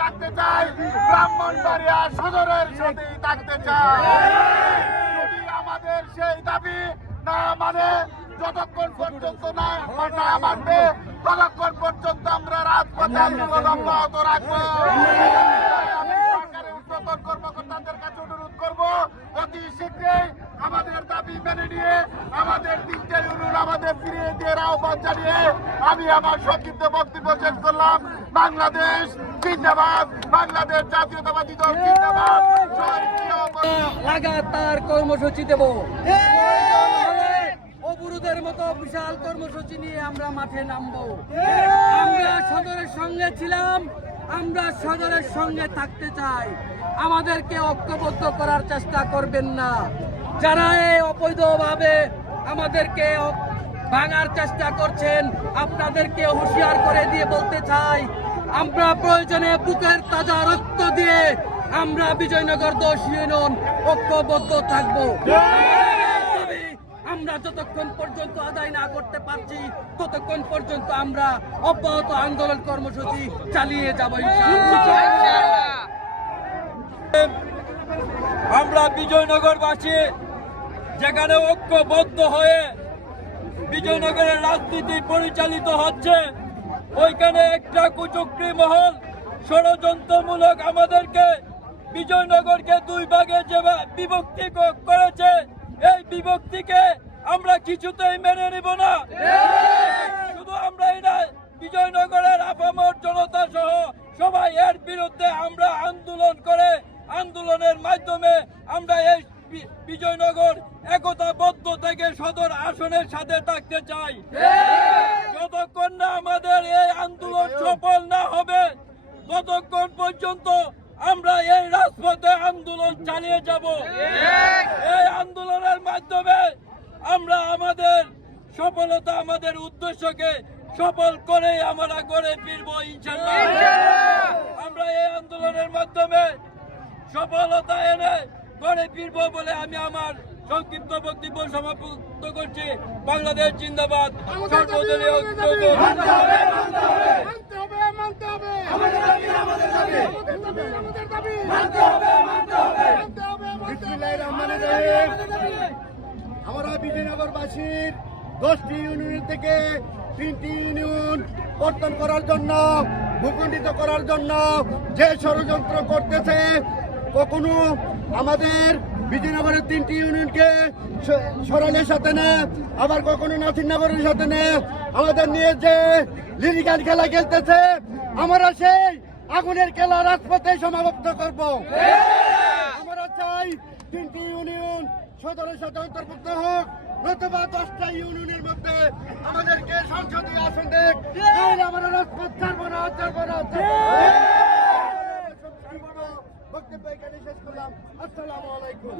থাকতে চাই, ব্রাহ্মণবাড়িয়া সদরের সাথেই থাকতে চাই। আমাদের সেই দাবি না মানে যতক্ষণ পর্যন্ত না না মানবে ততক্ষণ পর্যন্ত আমরা রাজপথে আন্দোলন অব্যাহত রাখব। কর্মকর্তাদের কাছে অনুরোধ করব, অতি শীঘ্রই আমাদের দাবি মেনে নিয়ে আমাদের আমাদের ফিরিয়ে দিয়ে আহ্বান জানিয়ে আমি আমার সংক্ষিপ্ত বক্তব্য শেষ করলাম। বাংলাদেশ জিন্দাবাদ। বাংলাদেশ জাতীয়তাবাদী দল জিন্দাবাদ। লাগাতার কর্মসূচি দেব। অবরোধের মতো বিশাল কর্মসূচি নিয়ে আমরা মাঠে নামবো। আমরা সদরের সঙ্গে ছিলাম, আমরা সদরের সঙ্গে থাকতে চাই। আমাদেরকে ঐক্যবদ্ধ করার চেষ্টা করবেন না। যারা এই অবৈধভাবে আমাদেরকে ভাঙার চেষ্টা করছেন আপনাদেরকে হুঁশিয়ার করে দিয়ে বলতে চাই, আমরা প্রয়োজনে বুকের তাজা রক্ত দিয়ে আমরা বিজয়নগর দশ ইউনিয়ন ঐক্যবদ্ধ থাকব আমরা যতক্ষণ পর্যন্ত আদায় না করতে পারছি, ততক্ষণ পর্যন্ত আমরা অব্যাহত আন্দোলন কর্মসূচি চালিয়ে যাব। আমরা বিজয়নগরবাসী যেখানে ঐক্যবদ্ধ হয়ে বিজয়নগরের রাজনীতি পরিচালিত হচ্ছে। ওইখানে একটা কুচক্রি মহল, ষড়যন্ত্রমূলক আমাদেরকে বিজয়নগরকে দুই ভাগে যে বিভক্তি করেছে, এই বিভক্তিকে আমরা কিছুতেই মেনে নিব না। শুধু আমরা এটা বিজয়নগরের আপামর জনতা সহ সবাই এর বিরুদ্ধে আমরা আন্দোলন করে, আন্দোলনের মাধ্যমে আমরা এই বি- বিজয়নগর একতাবদ্ধ থেকে সদর আসনের সাথে থাকতে চাই। যতক্ষণ না আমাদের এই আন্দোলন সফল না হবে ততক্ষণ পর্যন্ত আমরা এই রাজপথে আন্দোলন চালিয়ে যাব। এই আন্দোলনের মাধ্যমে আমরা আমাদের সফলতা আমাদের উদ্দেশ্যকে সফল করে আমরা গড়ে ফিরবো ইনশাল্লাহ আমার সংক্ষিপ্ত বক্তব্য সমাপ্ত করছি। বাংলাদেশ জিন্দাবাদ। আমরা বিজয়নগরবাসীর দশটি ইউনিয়ন থেকে তিনটি ইউনিয়ন কর্তন করার জন্য, ভূখণ্ডিত করার জন্য যে ষড়যন্ত্র করতেছে, কখনো আমাদের বিজয়নগরের তিনটি ইউনিয়নকে সরালের সাথে না, আবার কখনো নাসিরনগরের সাথে না। আমাদের নিয়ে যে লিরিকাল খেলা খেলতেছে, আমরা সেই আগুনের খেলা রাজপথে সমাপ্ত করব। আমরা চাই তিনটি ইউনিয়ন সদরের সাথে অন্তর্ভুক্ত হোক, নতুবা দশটা ইউনিয়নের মধ্যে আমাদেরকে সংসদীয় আসন দেখ। আমরা রাজপথ ছাড়বো না ছাড়বো না। বক্তব্য এখানে আসসালামু আলাইকুম।